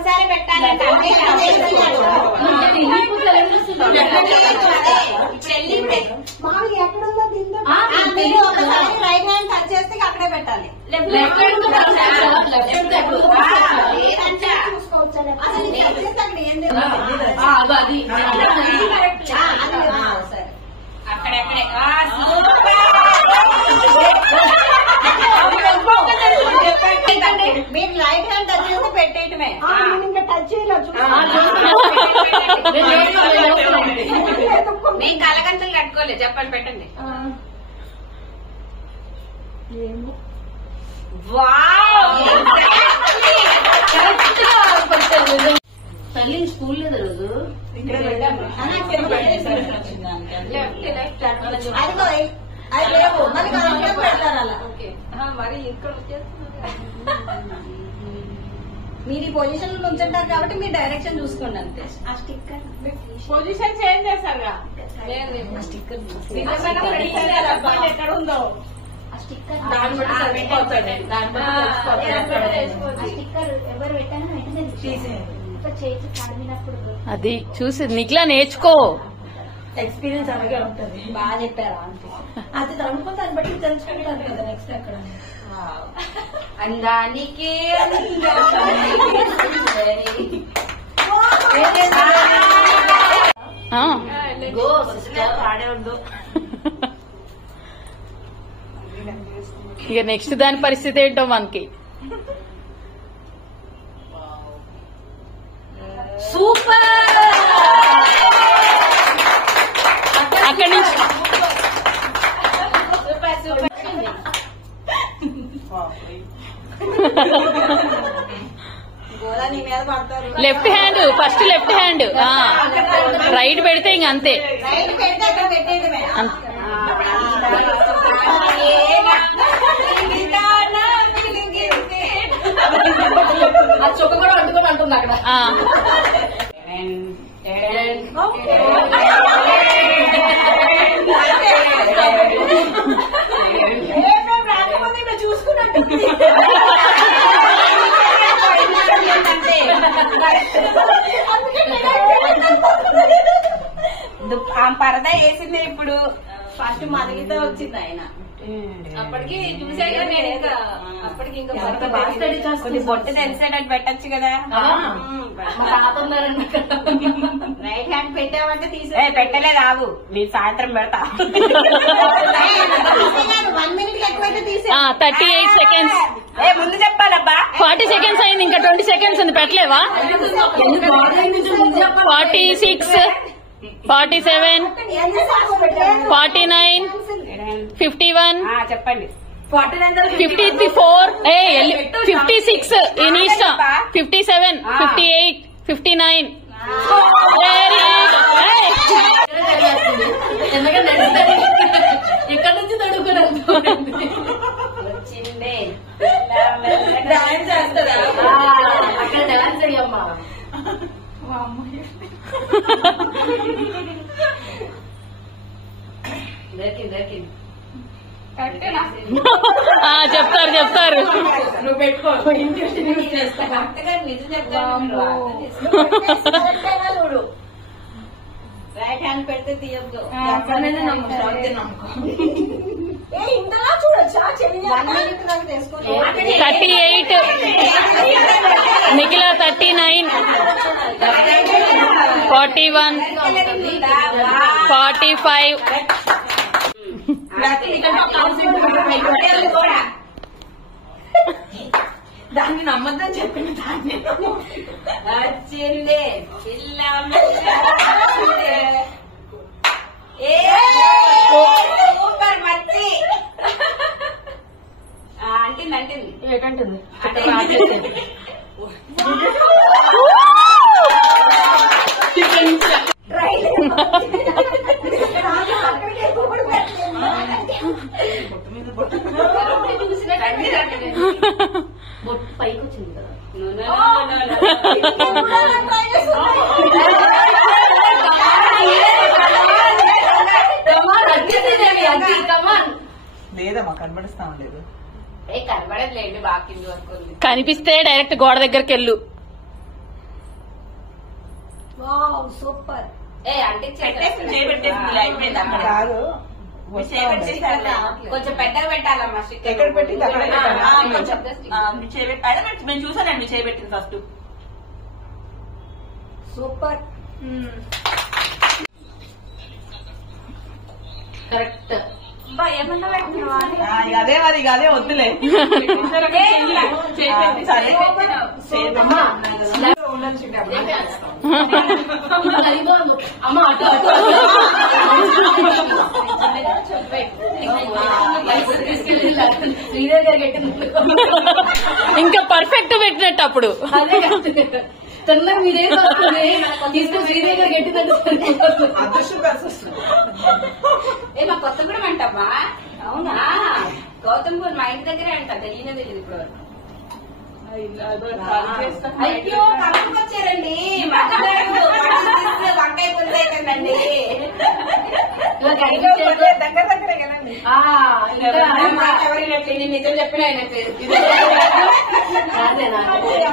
ఒక్కసారి పెట్టాలి. మీరు ఒకసారి రైట్ హ్యాండ్ టచ్ చేస్తే అక్కడే పెట్టాలి. అక్కడెక్కడే మీరు రైట్ హ్యాండ్ టచ్ చేస్తే పెట్టేయటమే. ఇంకా టచ్ చేయలేదు. మీ కలగంతలు కట్టుకోలేదు. చెప్పండి పెట్టండి. తల్లి స్కూల్ లేదు రోజు అది లేవు పెడతారు అలా. మరి ఇక్కడ మీరు ఈ పొజిషన్ లో ఉంచుంటారు కాబట్టి మీరు డైరెక్షన్ చూసుకోండి అంతే. ఆ స్టిక్కర్ పొజిషన్ చేంజ్ చేస్తారుగా. ఎక్కడ ఉందో ఆ స్టిక్కర్ దాన్ని బట్టి సరిపోతుంది. దాన్ని బట్టి స్టిక్కర్ ఎవరు పెట్టానో వెంటనే చేసి కాడినప్పుడు అది చూసి నిఖిలా నేర్చుకో. ఎక్స్పీరియన్స్ అలాగే ఉంటుంది. బాగా చెప్పారా అది తనుకో దాన్ని బట్టి తెలుసుకుంటారు కదా నెక్స్ట్ అక్కడ. అందానికి ఇక నెక్స్ట్ దాని పరిస్థితి ఏంటో మనకి. సూపర్. అక్కడి నుంచి left hand first left hand right పెడితే ఇంక అంతే. చొక్క కూడా వండుకొని అంటుంది అక్కడ. చూసుకున్నట్టు ఆ పరదా వేసింది. ఇప్పుడు ఫస్ట్ మదిగితే వచ్చింది ఆయన. అప్పటికి చూసాక నేను ఇంకా అప్పటికి ఇంకా కొద్ది బొట్టు తెలిసేటట్టు పెట్టచ్చు కదా. రైట్ హ్యాండ్ పెట్టామంటే తీసే పెట్టలేదు. ఆగు నేను సాయంత్రం పెడతా. 1 minute ఎక్కువైతే తీసే. 38 seconds. ముందు చెప్పాలబ్బా. 40 seconds అయింది. ఇంకా 20 seconds ఉంది. పెట్టలేవా? 46 47 49 51 చెప్పండి. 54 56 ఈ ఇష్టం 57 58 59 ఇక్కడ నుంచి తడుకున్నాను. వచ్చిందే డాన్స్ చేస్తారా? అక్కడ డాన్స్ అయ్యమ్మా. చెప్తారు నువ్వు పెట్టుకో. ఇంట్యూషన్ చేస్తా. కరెక్ట్గా నిజం చెప్తాను. చూడు రైట్ హ్యాండ్ పెడితే తీయద్దు. ఇంతలా చూడొచ్చా? 38 నిఖిల 39 41 45 దాన్ని నమ్మద్దని చెప్పింది. దాన్ని వచ్చింది పిల్ల సూపర్ మంచి అంటింది అంటింది. ఏంటంటుంది? బొట్టు పైకి వచ్చింది కదా. లేదమ్మా కనబడిస్తా ఉండలేదు. కనబడట్లేదు. బాగా కింది వరకు కనిపిస్తే డైరెక్ట్ గోడ దగ్గరికి వెళ్ళు. Wow super. ఏ అంటే అయిపోయింది అక్కడ కాదు కొంచెం పెద్దగా పెట్టాలమ్మా ఎక్కడ పెట్టింది అక్కడ మేము చూసానండి మీ చేయబెట్టింది ఫస్ట్. సూపర్. కరెక్ట్. ఏమన్నా అదే మరి ఇక అదే వద్దులే. అమ్మ అటు ఇంకా పర్ఫెక్ట్ పెట్టినట్టు అప్పుడు. తొందర మీరేం వస్తుంది తీసుకుని శ్రీదేవి గారు గట్టిదండి. ఏ మా కొత్త కూడా అంటమ్మా. అవునా? గౌతమ్ కూడా మా ఇంటి దగ్గరే అంట. తెలియనే తెలియదు ఇప్పుడు. అయ్యో కరెక్ట్ వచ్చారండి. వంకాయ పులుసు అయిపోయిందండి. దగ్గర దగ్గరే కదండి. నిజం చెప్పిన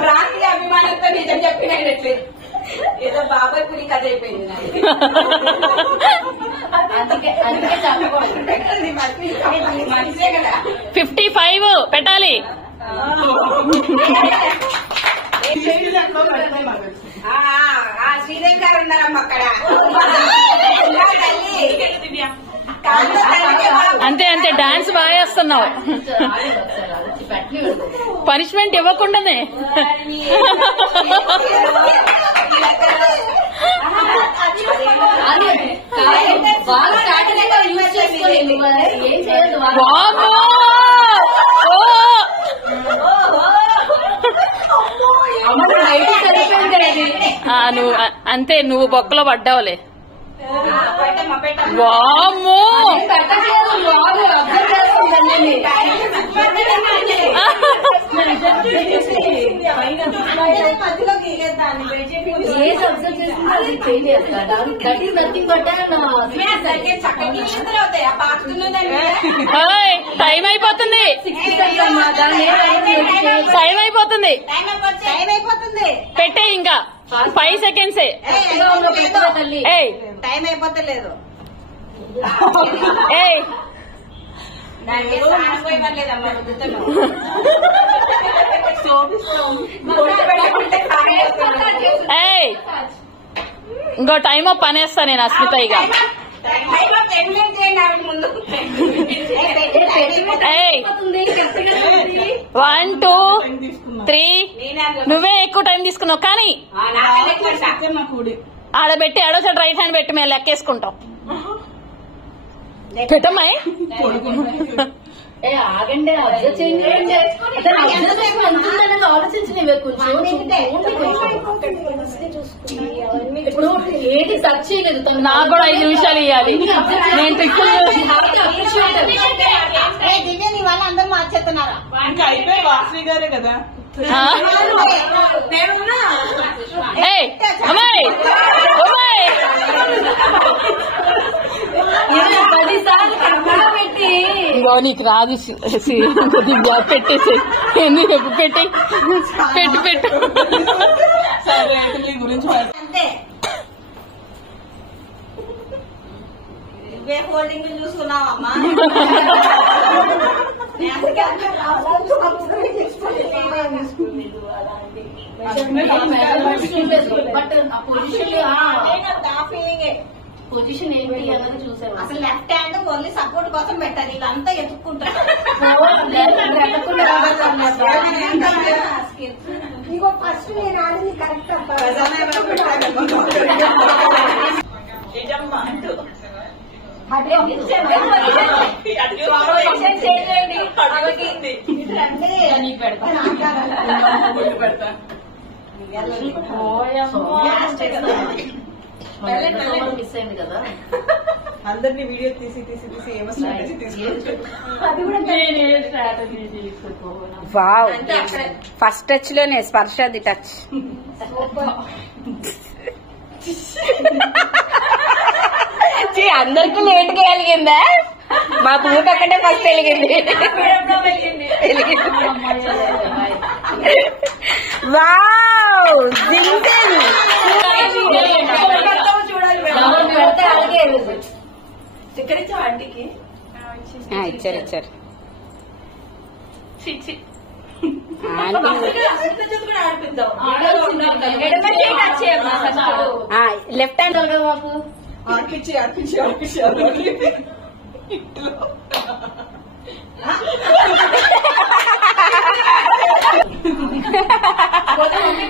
రాత్రి అభిమానంతో నిజం చెప్పిన ఏదో బాబాయ్ పులి కథ అయిపోయింది. అందుకే మంచిదే కదా. 55 పెట్టాలి. శ్రీదేవి గారు ఉన్నారమ్మ అక్కడ. అంతే అంతే డాన్స్ బాగా చేస్తున్నావు. పనిష్మెంట్ ఇవ్వకుండానే. నువ్వు అంతే నువ్వు బొక్కలో పడ్డావులే. వామ్మో టైం అయిపోతుంది. టైం అయిపోతుంది. పెట్టే ఇంకా 5 సెకండ్స్. టైం అయిపోతలేదు. ఇంకో టైం అప్ పనేస్తా నేను అస్మిత. ఇక 1 2 3 నువ్వే ఎక్కువ టైం తీసుకున్నావు కానీ ఆడబెట్టి ఆడోసారి రైట్ హ్యాండ్ పెట్టి మేము లెక్కేసుకుంటాం. పెట్టమ్మాయి ఆగండి. ఆలోచించలేవే కొంచెం. ఇప్పుడు ఏది సర్చ్ చేయలేదు. నాకు కూడా 5 నిమిషాలు ఇవ్వాలి. నేను దివ్య వాళ్ళ అందరూ మార్చేస్తున్నారా? ఇంకా అయిపోయి వాసవి గారే కదా. అమ్మాయి నీకు రాదు పెట్టేసి ఎందుకు పెట్టి పెట్టు పెట్టు. గురించి అంతే ఇవే హోల్డింగ్ చూసుకున్నావమ్మా. పొజిషన్ ఏంటి అన్నది చూసాము. అసలు లెఫ్ట్ హ్యాండ్ ఓన్లీ సపోర్ట్ కోసం పెట్టాలి. వీళ్ళంతా ఎత్తుకుంటారు. ఫస్ట్ నేను ఆడింది కరెక్ట్. మిస్ అయింది కదా. అందరినీ వీడియో తీసి తీసి తీసి ఏమో స్ట్రాటజీ తీసుకుంటారు. వావ్ ఫస్ట్ టచ్ లోనే స్పర్శ ది టచ్. అందరికి లేట్ గా వెలిగిందా? మా పూట అక్కడే ఫస్ట్ వెలిగింది. వావ్ ఇచ్చారు ఇచ్చారు లెఫ్ట్ హ్యాండ్ మాకు ఆర్పిచ్చి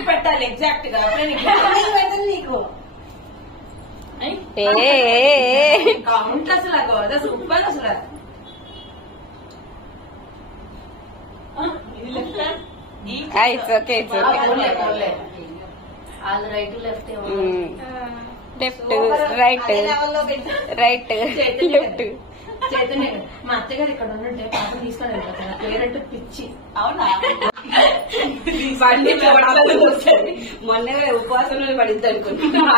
పెట్టాలి ఎగ్జాక్ట్ గా నీకు కౌంట్ అసలు సూపర్ అసలు it's okay it's okay right left left right right left Chaitanya మా అత్తగారు ఇక్కడ ఉంటే పాపం తీసుకొని వెళ్ళిపోతారు పేరెంట్ పిచ్చి అవునా మొన్న ఉపవాసంలో పడిద్ది అనుకుంటున్నా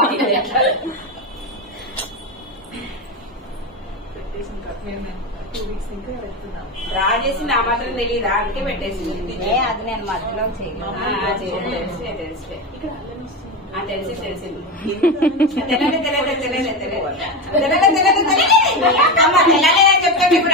డ్రా చేసి నా మాత్రం తెలియదా అందుకే పెట్టేసింది అది నేను మధ్యలో చేయలేదు తెలిసి తెలియదు చెప్పండి ఇప్పుడు